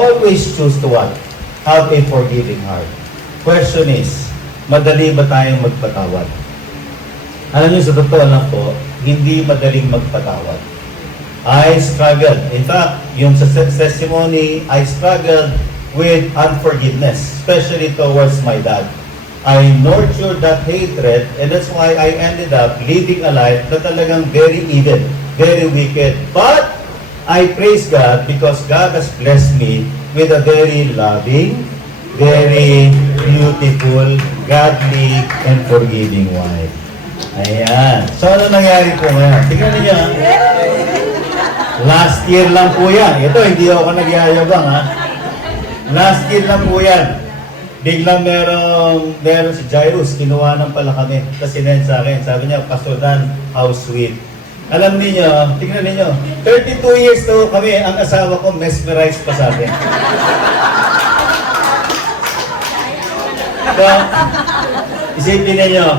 always choose to what? Have a forgiving heart. Question is, madali ba tayong magpatawad? Alam niyo, sa totoo lang po, hindi madaling magpatawad. I struggled. In fact, yung sa testimony, I struggled with unforgiveness, especially towards my dad. I nurtured that hatred, and that's why I ended up living a life na talagang very evil, very wicked. But I praise God because God has blessed me with a very loving, very beautiful, godly, and forgiving wife. Ayan. So, ano nangyari po ngayon? Tingnan niyo. Last year lang po yan. Ito, hindi ako nagyayabang, ha? Last year lang po yan. Biglang meron si Jairus, kinuhanan pala kami. Tapos sinend sa akin, sabi niya, Pastor Dan, how sweet. Alam niyo, tingnan niyo, 32 years to kami, ang asawa ko mesmerized pa sa akin. So, isipin niyo,